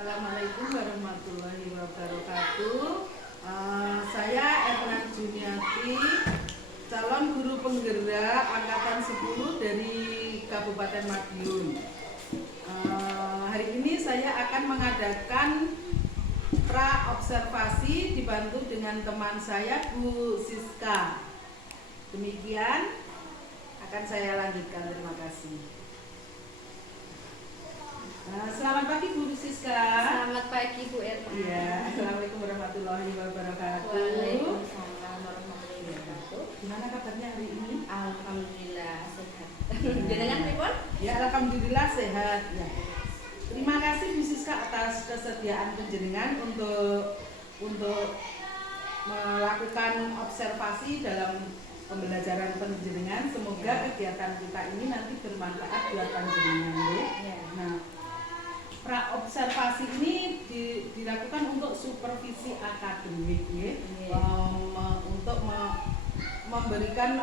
Assalamualaikum warahmatullahi wabarakatuh. Saya Erna Juniati, calon guru penggerak angkatan 10 dari Kabupaten Madiun. Hari ini saya akan mengadakan pra-observasi dibantu dengan teman saya Bu Siska. Demikian akan saya lanjutkan. Terima kasih. Selamat pagi Bu Siska. Selamat pagi Bu Erna. Iya, Assalamualaikum warahmatullahi wabarakatuh. Waalaikumsalam warahmatullahi wabarakatuh. Gimana kabarnya hari ini? Alhamdulillah sehat. Jenengan pripun? Ya, alhamdulillah sehat. Ya. Terima kasih Bu Siska atas kesediaan penjenengan untuk melakukan observasi dalam pembelajaran penjenengan. Semoga kegiatan kita ini nanti bermanfaat buat penjenengan. Ya. Nah, pra-observasi ini dilakukan untuk supervisi akademik, ya. Untuk memberikan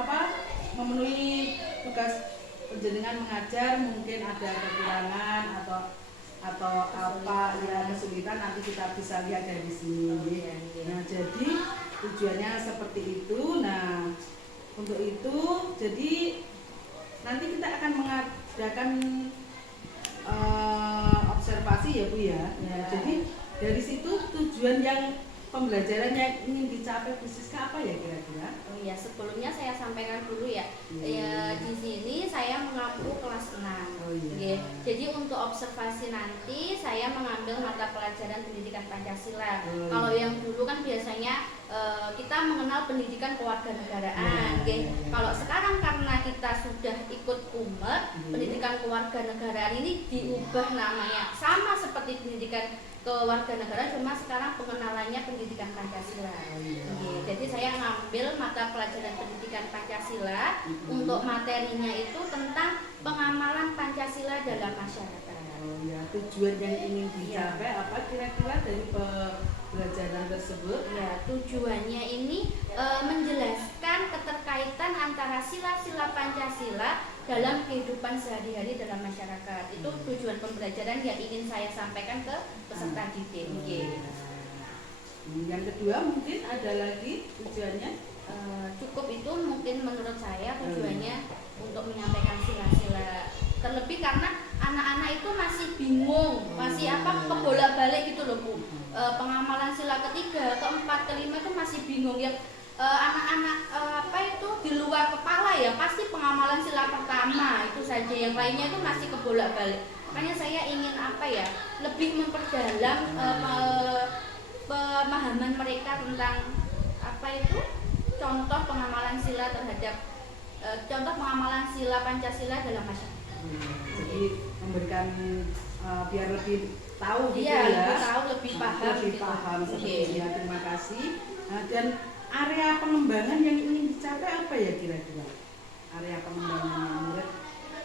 memenuhi tugas penjenengan mengajar. Mungkin ada kekurangan atau apa ya kesulitan, nanti kita bisa lihat dari sini. Nah, jadi tujuannya seperti itu. Nah, untuk itu jadi nanti kita akan mengadakan observasi ya Bu ya. Jadi dari situ tujuan yang pembelajaran yang ingin dicapai Bu Siska apa ya kira-kira? Oh iya, sebelumnya saya sampaikan dulu ya. Di sini saya mengampu kelas 6. Oh iya. Ya, jadi untuk observasi nanti saya mengambil mata pelajaran pendidikan Pancasila. Kalau yang dulu kan biasanya kita mengenal pendidikan kewarganegaraan. Kalau sekarang karena kita sudah ikut UMER, pendidikan kewarganegaraan ini diubah namanya, sama seperti pendidikan kewarganegaraan, cuma sekarang pengenalannya pendidikan Pancasila. Jadi saya ngambil mata pelajaran pendidikan Pancasila. Untuk materinya itu tentang pengamalan Pancasila dalam masyarakat. Oh ya, tujuan yang ingin dicapai apa kira-kira dari pembelajaran tersebut? Ya, tujuannya ini menjelaskan keterkaitan antara sila-sila Pancasila dalam kehidupan sehari-hari dalam masyarakat. Itu tujuan pembelajaran yang ingin saya sampaikan ke peserta didik. Yang kedua mungkin ada lagi tujuannya? Cukup itu mungkin menurut saya tujuannya untuk menyampaikan sila-sila. Terlebih karena anak-anak itu masih bingung, masih kebolak-balik gitu loh Bu. Pengamalan sila ketiga, keempat, kelima itu masih bingung yang anak-anak itu di luar kepala ya, pasti pengamalan sila pertama itu saja, yang lainnya itu masih kebolak-balik. Makanya saya ingin lebih memperdalam pemahaman mereka tentang contoh pengamalan sila terhadap contoh pengamalan sila Pancasila dalam masyarakat. Jadi memberikan biar lebih tahu gitu ya. Lebih tahu, lebih paham. Seperti ya. Terima kasih. Dan area pengembangan yang ingin dicapai apa ya kira-kira? Area pengembangan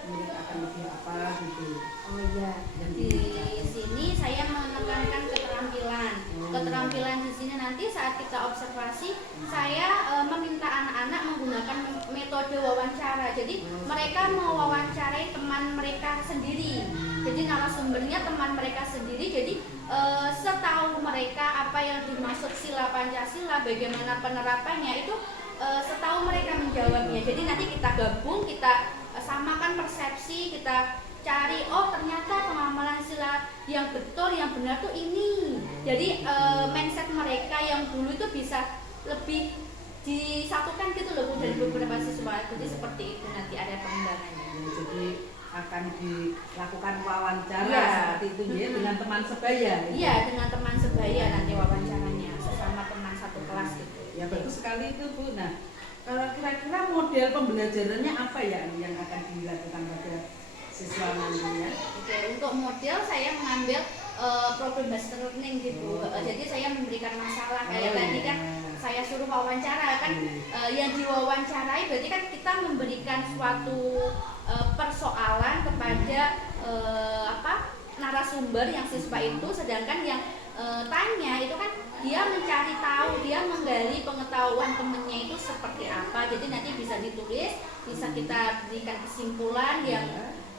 murid akan lebih apa gitu? Oh iya. Di sini saya menekankan keterampilan. Keterampilan di sini nanti saat kita observasi, saya meminta anak-anak menggunakan metode wawancara. Jadi mereka mewawancarai teman mereka sendiri. Jadi narasumbernya teman mereka sendiri. Jadi setahu mereka apa yang dimaksud sila Pancasila, bagaimana penerapannya itu setahu mereka menjawabnya. Jadi nanti kita gabung, kita samakan persepsi, kita cari ternyata pengamalan sila yang betul, yang benar tuh ini. Jadi mindset mereka yang dulu itu bisa lebih disatukan gitu loh Bu, dari beberapa siswa. Jadi seperti itu nanti ada pengembangannya. Jadi akan dilakukan wawancara seperti itu ya, dengan teman sebaya. Iya, dengan teman sebaya nanti wawancaranya, sesama teman satu kelas gitu. Ya bagus sekali itu Bu. Nah, kira-kira model pembelajarannya apa ya yang akan dilakukan pada siswa nantinya? Oke, untuk model saya mengambil problem based learning gitu. Jadi saya memberikan masalah kayak tadi kan saya suruh wawancara kan, yang diwawancarai berarti kan kita memberikan suatu persoalan kepada narasumber yang siswa itu, sedangkan yang tanya itu kan dia mencari tahu, dia menggali pengetahuan temennya itu seperti apa. Jadi nanti bisa ditulis, bisa kita berikan kesimpulan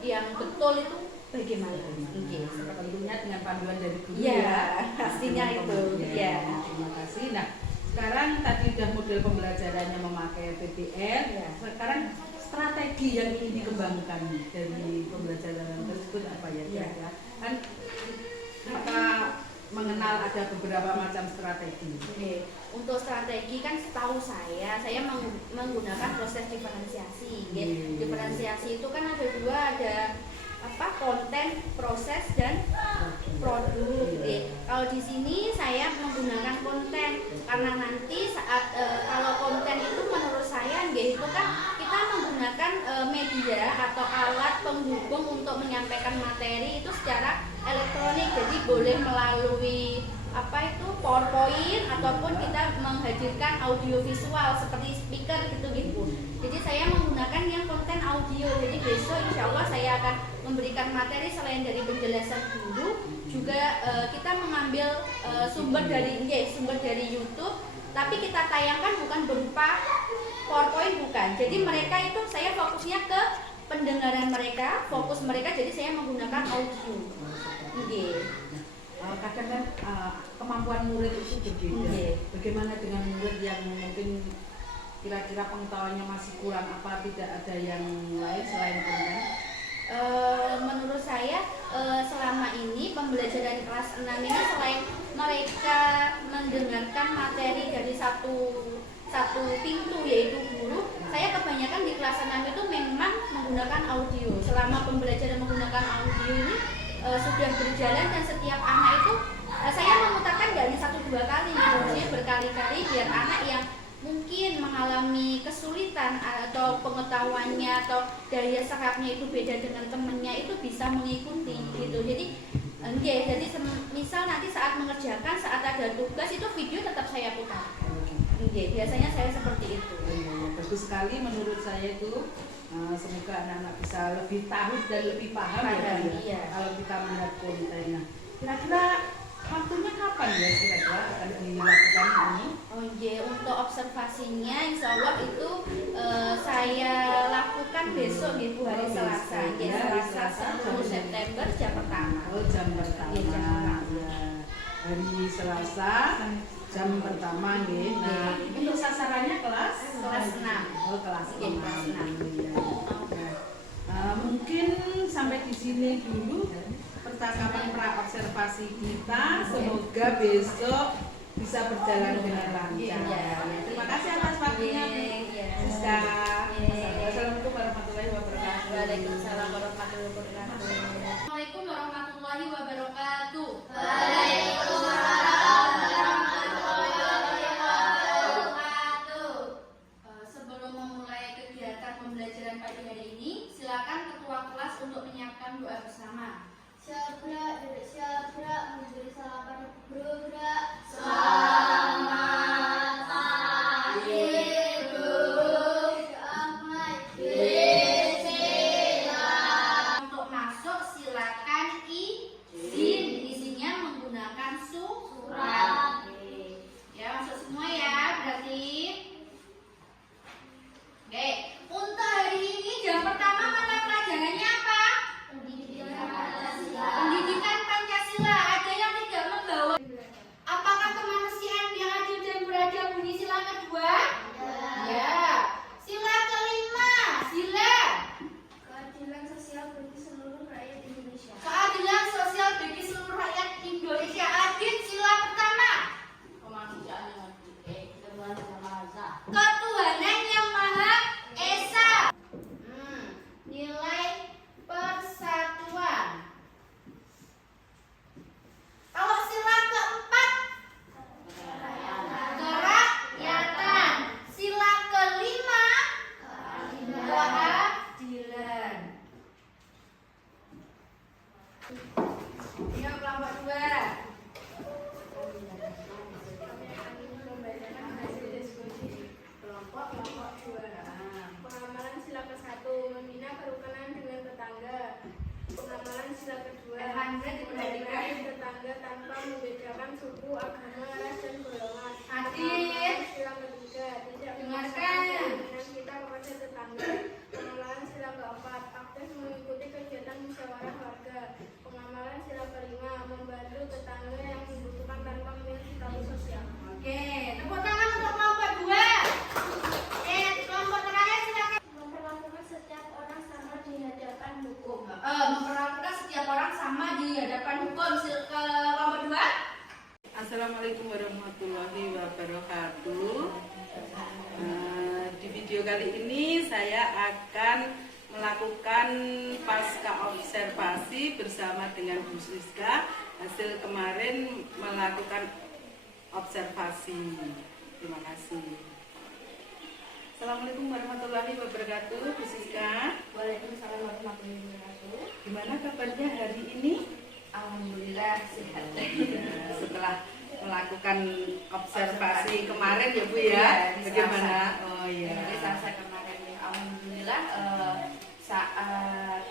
yang betul itu bagaimana. Oke, Tentunya dengan panduan dari guru ya, pastinya itu. Ya. Terima kasih. Nah, sekarang tadi udah model pembelajarannya memakai PBL. Ya. Sekarang strategi yang ingin dikembangkan dari pembelajaran tersebut apa ya? Kira-kira? Kan kita mengenal ada beberapa macam strategi. Oke, untuk strategi kan setahu saya menggunakan proses diferensiasi. Diferensiasi itu kan ada dua, ada konten, proses, dan produk. Kalau di sini saya menggunakan konten karena nanti saat kalau konten itu menurut saya itu kan kita menggunakan media atau alat penghubung untuk menyampaikan materi itu secara elektronik, jadi boleh melalui PowerPoint ataupun kita menghadirkan audio visual seperti speaker gitu. Jadi saya menggunakan yang konten audio. Jadi besok insya Allah saya akan memberikan materi selain dari penjelasan guru, juga kita mengambil sumber dari YouTube, tapi kita tayangkan bukan berupa PowerPoint, bukan. Jadi mereka itu saya fokusnya ke pendengaran mereka, fokus mereka. Jadi saya menggunakan audio. Kadang kan kemampuan murid itu berbeda. Bagaimana dengan murid yang mungkin kira-kira pengetahuannya masih kurang, apa tidak ada yang lain selain konten? Menurut saya selama ini pembelajaran kelas 6 ini selain mereka mendengarkan materi dari satu pintu yaitu guru, saya kebanyakan di kelas 6 itu memang menggunakan audio. Selama pembelajaran menggunakan audio ini sudah berjalan dan setiap anak itu saya memutarkan dari 1-2 kali, maksudnya berkali-kali biar anak yang mungkin mengalami kesulitan atau pengetahuannya atau daya serapnya itu beda dengan temennya itu bisa mengikuti gitu. Jadi misal nanti saat mengerjakan, saat ada tugas itu video tetap saya putar. Biasanya saya seperti itu. Bagus sekali menurut saya itu. Semoga anak-anak bisa lebih tahu dan lebih paham ya. Kalau kita melihat kontennya. Kira-kira waktunya kapan ya kira-kira akan dilakukan ini? Untuk observasinya insya Allah itu saya lakukan besok Bu, hari Selasa. Selasa 10 September jam pertama. Jam pertama. Hari Selasa jam pertama nggih. Nah, untuk sasarannya kelas 6. Kelas 6. Mungkin sampai di sini dulu percakapan pra-observasi kita. Semoga besok bisa berjalan dengan lancar. Terima kasih atas waktunya, Siska. Assalamualaikum warahmatullahi wabarakatuh. Waalaikumsalam warahmatullahi wabarakatuh. Assalamualaikum warahmatullahi wabarakatuh. Sebelum memulai kegiatan pembelajaran pagi hari ini, silakan ketua kelas untuk menyiapkan doa bersama. Syabra, memberi salam pada guru. Selamat pagi, untuk masuk silakan izin. Izinnya menggunakan surat. Ya, masuk semua ya, berarti. Oke, untuk hari ini jam pertama mata pelajarannya apa? Pendidikan Pancasila. Ada yang tidak membawa? Apakah kemanusiaan yang adil dan beradab bunyi sila kedua? Ya. Sila kelima. Sila Keadilan sosial bagi seluruh rakyat Indonesia. keadilan sosial bagi seluruh rakyat Indonesia. Adil sila pertama. Kemanusiaan yang adil. Ketuhanan yang Maha Esa. Nilai persatuan. Kalau sila keempat, kerakyatan. Sila kelima, keadilan. Yuk kelompok 2. Kelompok 2. Pengamalan sila ke-1, membina kerukunan dengan tetangga. Pengamalan sila ke-2, menghargai tetangga tanpa membedakan suku, agama, ras, dan golongan. Adil. Sila ke-3, tidak Dengarkan. memaksakan kita kepada tetangga. Pengamalan sila ke-4, aktif mengikuti kegiatan musyawarah warga. Assalamualaikum warahmatullahi wabarakatuh. Di video kali ini saya akan melakukan pasca observasi bersama dengan Bu Siska. Hasil kemarin melakukan observasi. Terima kasih. Assalamualaikum warahmatullahi wabarakatuh, Bu Siska. Waalaikumsalam warahmatullahi wabarakatuh. Gimana kabarnya hari ini? Alhamdulillah sehat. Setelah melakukan observasi kemarin ya Bu ya, Iya, bagaimana? Oh iya. Di Selasa kemarin ya. Alhamdulillah saat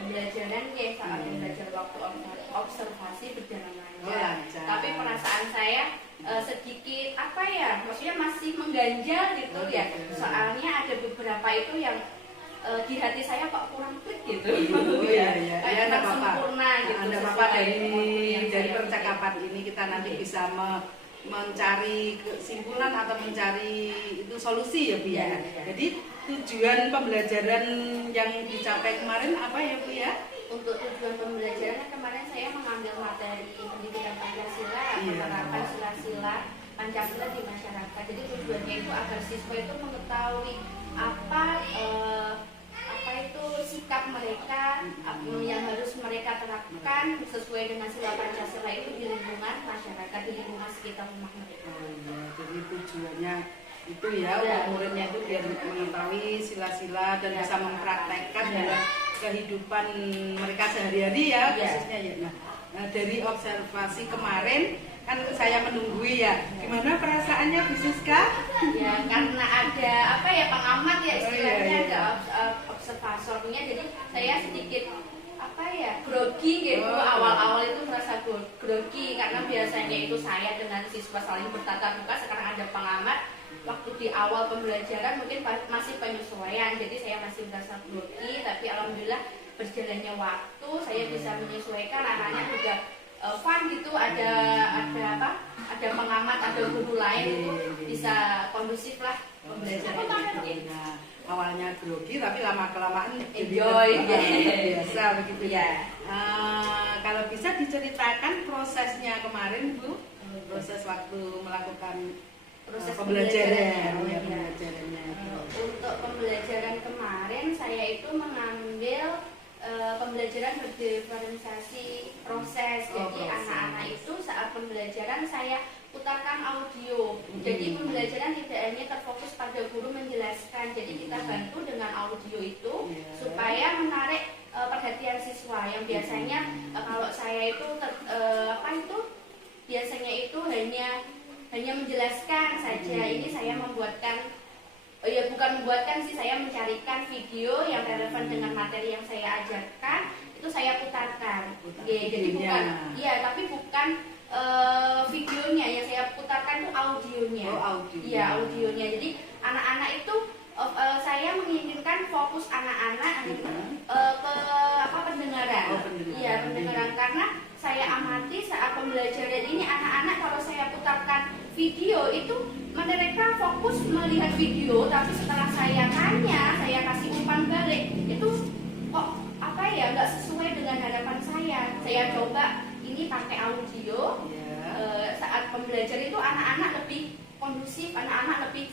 pembelajaran ya, saat belajar waktu observasi berjalan lancar. Tapi perasaan saya sedikit apa ya, maksudnya masih mengganjal gitu ya. Soalnya ada beberapa itu yang di hati saya kok kurang klik gitu. Oh iya iya. Kayak Ya, kurang sempurna gitu. Ada apa dari percakapan ini kita nanti bisa mencari kesimpulan atau mencari itu solusi ya Bu ya. Jadi tujuan pembelajaran yang dicapai kemarin apa ya Bu ya? Untuk tujuan pembelajaran kemarin saya mengambil materi pendidikan Pancasila, penerapan sila-sila Pancasila di masyarakat. Jadi tujuannya itu agar siswa itu mengetahui apa itu sikap mereka yang harus mereka terapkan sesuai dengan sila Pancasila itu di lingkungan masyarakat, di lingkungan sekitar rumah mereka. Oh iya, jadi tujuannya itu ya, muridnya itu biar mengetahui sila-sila dan bisa mempraktekkan dalam kehidupan mereka sehari-hari ya, khususnya ya. Nah, dari observasi kemarin kan saya menunggui ya, gimana perasaannya Bu Siska? Ya karena ada apa ya, pengamat ya istilahnya, ada observatornya, jadi saya sedikit apa ya, grogi gitu. Awal-awal itu merasa grogi karena biasanya itu saya dengan siswa saling bertatap muka, sekarang ada pengamat. Waktu di awal pembelajaran mungkin masih penyesuaian, jadi saya masih merasa grogi, tapi alhamdulillah berjalannya waktu saya bisa menyesuaikan, anak-anak juga fun gitu, ada pengamat, ada guru lain itu bisa kondusif lah pembelajaran. Nah, awalnya grogi tapi lama kelamaan Enjoy, biasa begitu ya. Kalau bisa diceritakan prosesnya kemarin Bu, proses waktu melakukan pembelajaran. Untuk pembelajaran kemarin saya itu mengambil pembelajaran berdiferensiasi proses. Jadi anak-anak itu saat pembelajaran saya putarkan audio. Jadi pembelajaran tidak hanya terfokus pada guru menjelaskan. Jadi kita bantu dengan audio itu supaya menarik perhatian siswa yang biasanya kalau saya itu biasanya itu hanya menjelaskan saja. Ini saya membuatkan bukan membuatkan sih, saya mencarikan video yang relevan dengan materi yang saya ajarkan, itu saya putarkan. Jadi bukan tapi bukan videonya yang saya putarkan, itu audionya. Audionya. Jadi anak-anak itu saya menginginkan fokus anak-anak ke pendengaran. Pendengaran, karena saya amati saat pembelajaran ini anak-anak kalau saya putarkan video itu mereka fokus melihat video, tapi setelah saya tanya, saya kasih umpan balik, itu kok nggak sesuai dengan harapan saya. Saya coba ini pakai audio. Saat pembelajaran itu anak-anak lebih kondusif, anak-anak lebih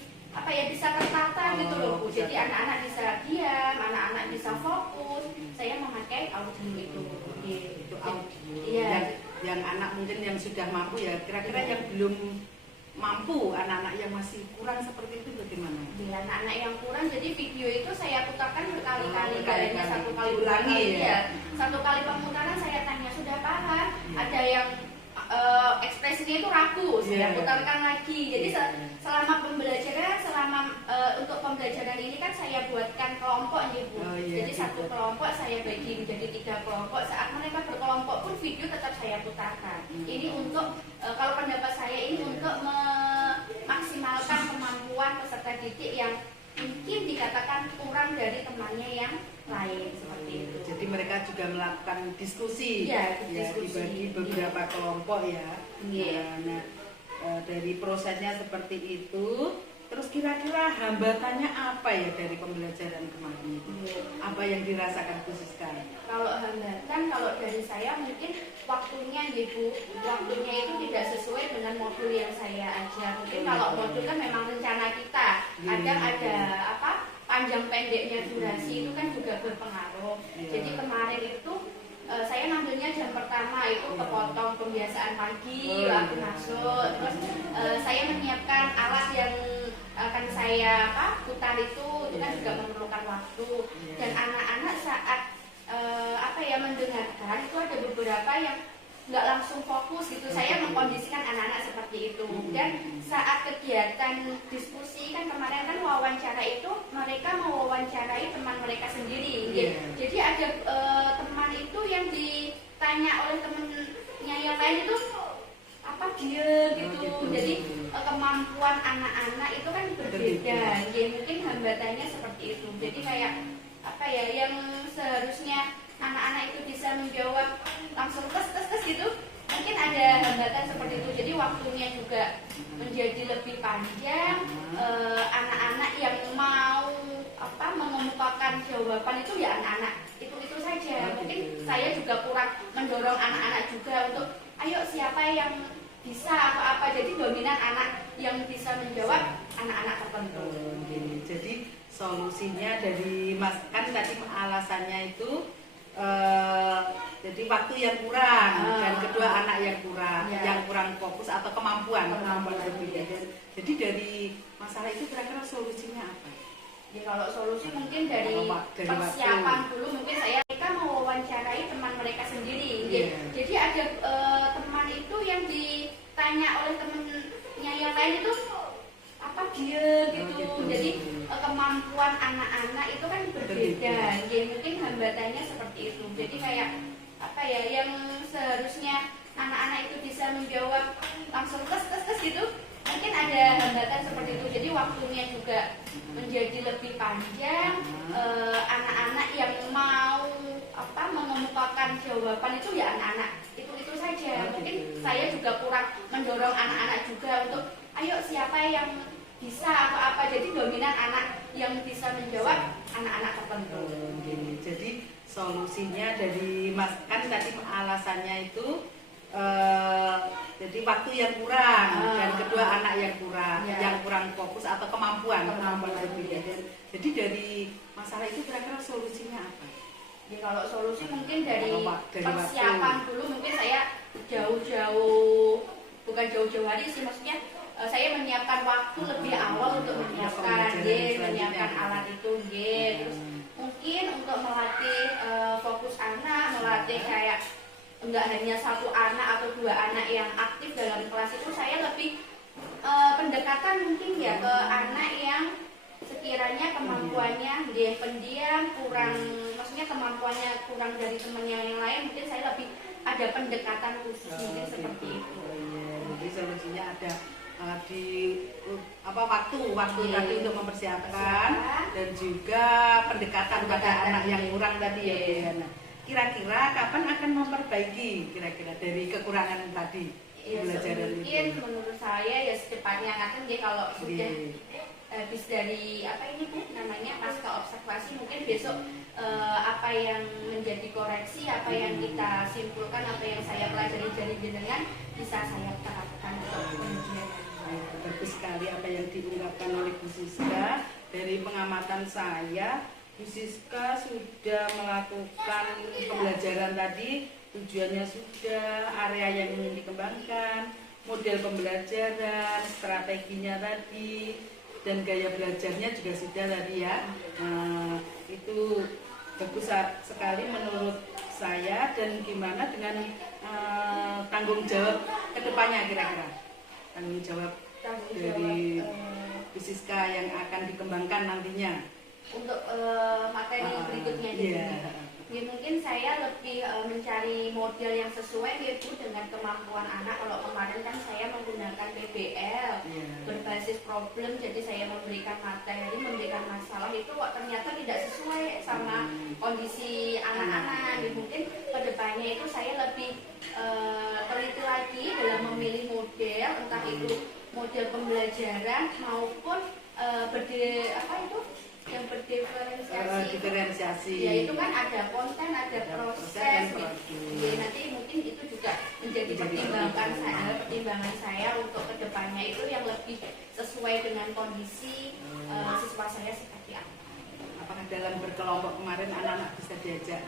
bisa tertata gitu loh Bu. Jadi anak-anak bisa diam, anak-anak bisa fokus. Saya memakai audio itu. Itu audio. Yang anak mungkin yang sudah mampu ya, kira-kira yang belum mampu, anak-anak yang masih kurang seperti itu bagaimana? Anak-anak yang kurang, jadi video itu saya putarkan berkali-kali, hanya satu kali ulangi ya. Satu kali pemutaran saya tanya sudah paham, ada yang ekspresinya itu ragu, saya putarkan lagi. Jadi selama pembelajaran, untuk pembelajaran ini kan saya buatkan kelompok nih Bu. Jadi satu kelompok saya bagi menjadi 3 kelompok. Saat mereka berkelompok pun video tetap saya putarkan. Ini untuk kalau pendapat saya ini untuk memaksimalkan kemampuan peserta didik yang mungkin dikatakan kurang dari temannya yang lain, seperti itu. Jadi mereka juga melakukan diskusi, dibagi beberapa kelompok ya. Nah, dari prosesnya seperti itu. Terus kira-kira hambatannya apa ya dari pembelajaran kemarin itu? Apa yang dirasakan khusus sekali? Kalau hambatan, kalau dari saya mungkin waktunya Bu, waktunya itu tidak sesuai dengan modul yang saya ajar. Mungkin kalau modul kan memang rencana kita, kadang ada apa panjang pendeknya durasi itu kan juga berpengaruh. Jadi kemarin itu saya ngambilnya jam pertama itu kepotong pembiasaan pagi waktu masuk. Terus saya menyiapkan alat yang akan saya putar itu kan juga memerlukan waktu. Dan anak-anak saat mendengarkan itu ada beberapa yang nggak langsung fokus gitu. Saya mengkondisikan anak-anak seperti itu. Dan saat kegiatan diskusi kan kemarin kan wawancara itu mereka mewawancarai teman mereka sendiri. Jadi ada teman itu yang ditanya oleh temennya yang lain itu apa dia gitu. Jadi kemampuan anak-anak itu kan berbeda. Ya mungkin hambatannya seperti itu. Jadi kayak yang seharusnya anak-anak itu bisa menjawab langsung tes gitu, mungkin ada hambatan seperti itu. Jadi waktunya juga menjadi lebih panjang. Anak-anak yang mau mengemukakan jawaban itu ya anak-anak itu saja. Mungkin saya juga kurang mendorong anak-anak juga untuk ayo siapa yang bisa apa. Jadi dominan anak yang bisa menjawab anak-anak tertentu. Jadi solusinya dari Mas kan tadi alasannya itu jadi waktu yang kurang dan kedua anak yang kurang fokus atau kemampuan berbeda. Jadi dari masalah itu kira-kira solusinya apa? Ya kalau solusi mungkin dari persiapan dulu. Mungkin mereka mewawancarai teman mereka sendiri. Jadi ada teman itu yang ditanya oleh temennya yang lain itu apa dia gitu. Jadi kemampuan anak-anak itu kan berbeda. Ya mungkin hambatannya seperti itu. Jadi kayak yang seharusnya anak-anak itu bisa menjawab langsung tes gitu, mungkin ada hambatan seperti itu. Jadi waktunya juga menjadi lebih panjang. Anak-anak yang mau mengemukakan jawaban itu ya anak-anak itu saja. Mungkin saya juga kurang mendorong anak-anak juga untuk ayo siapa yang bisa apa. Jadi dominan anak yang bisa menjawab anak-anak tertentu. Jadi solusinya dari Mas kan tadi alasannya itu jadi waktu yang kurang dan kedua anak yang kurang fokus atau kemampuan berbeda. Jadi dari masalah itu kira-kira solusinya apa? Ya kalau solusi mungkin dari persiapan dulu. Mungkin saya bukan jauh-jauh hari sih, maksudnya saya menyiapkan waktu lebih awal untuk menyiapkan alat itu. Terus mungkin untuk melatih fokus anak, melatih kayak enggak hanya satu anak atau dua anak yang aktif dalam kelas itu, saya lebih pendekatan mungkin ya ke anak yang sekiranya kemampuannya dia pendiam, maksudnya kemampuannya kurang dari temannya yang lain. Mungkin saya lebih ada pendekatan khusus mungkin seperti itu. Jadi solusinya ada di waktu tadi untuk mempersiapkan dan juga pendekatan pada anak yang kurang tadi ya. Nah, kira-kira kapan akan memperbaiki kira-kira dari kekurangan tadi pembelajaran mungkin itu? Menurut saya ya secepatnya kan kalau sudah habis dari pasca observasi, mungkin besok apa yang menjadi koreksi, apa yang kita simpulkan, apa yang saya pelajari dari jenengan bisa saya terapkan untuk pengujian. Bagus sekali apa yang diungkapkan oleh Bu Siska. Dari pengamatan saya, Bu Siska sudah melakukan pembelajaran tadi, tujuannya sudah, area yang ingin dikembangkan, model pembelajaran, strateginya tadi, dan gaya belajarnya juga sudah tadi ya. Itu bagus sekali menurut saya. Dan gimana dengan tanggung jawab kedepannya kira-kira? Tanggung jawab dari Bu Siska yang akan dikembangkan nantinya untuk materi berikutnya. Ya mungkin saya lebih mencari model yang sesuai Bu dengan kemampuan anak. Kalau kemarin kan saya menggunakan PBL berbasis problem, jadi saya memberikan materi, memberikan masalah itu kok ternyata tidak sesuai sama kondisi anak-anak. Mungkin kedepannya itu saya lebih teliti lagi dalam memilih model, entah itu model pembelajaran maupun apa itu yang berdiferensiasi diferensiasi. ya itu kan ada konten, ada proses gitu. Ya, nanti mungkin itu juga menjadi pertimbangan saya untuk kedepannya itu yang lebih sesuai dengan kondisi siswa saya seperti apa. Apakah dalam berkelompok kemarin anak-anak bisa diajak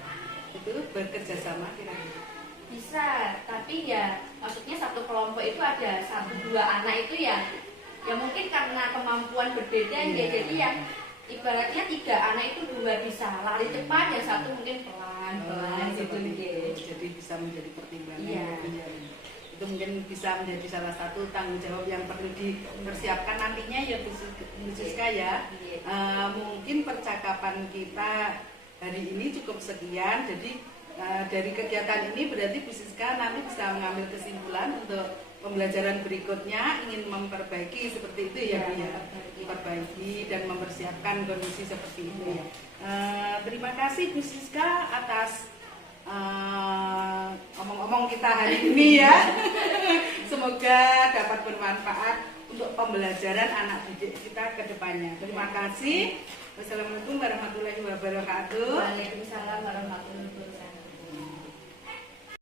itu bekerja sama kira-kira? Bisa, tapi ya maksudnya satu kelompok itu ada 1-2 anak itu ya mungkin karena kemampuan berbeda ya, jadi yang ibaratnya 3 anak itu 2 bisa lari cepat, yang 1 mungkin pelan-pelan gitu. Jadi bisa menjadi pertimbangan. Iya. Itu mungkin bisa menjadi salah satu tanggung jawab yang perlu dipersiapkan nantinya ya Bu Siska ya. Mungkin percakapan kita hari ini cukup sekian. Jadi dari kegiatan ini berarti Bu Siska nanti bisa mengambil kesimpulan untuk pembelajaran berikutnya ingin memperbaiki seperti itu ya Bu ya. Memperbaiki dan mempersiapkan kondisi seperti itu ya. Terima kasih Bu Siska atas omong-omong kita hari ini ya. Semoga dapat bermanfaat untuk pembelajaran anak didik kita ke depannya. Terima kasih. Wassalamualaikum warahmatullahi wabarakatuh. Waalaikumsalam warahmatullahi wabarakatuh.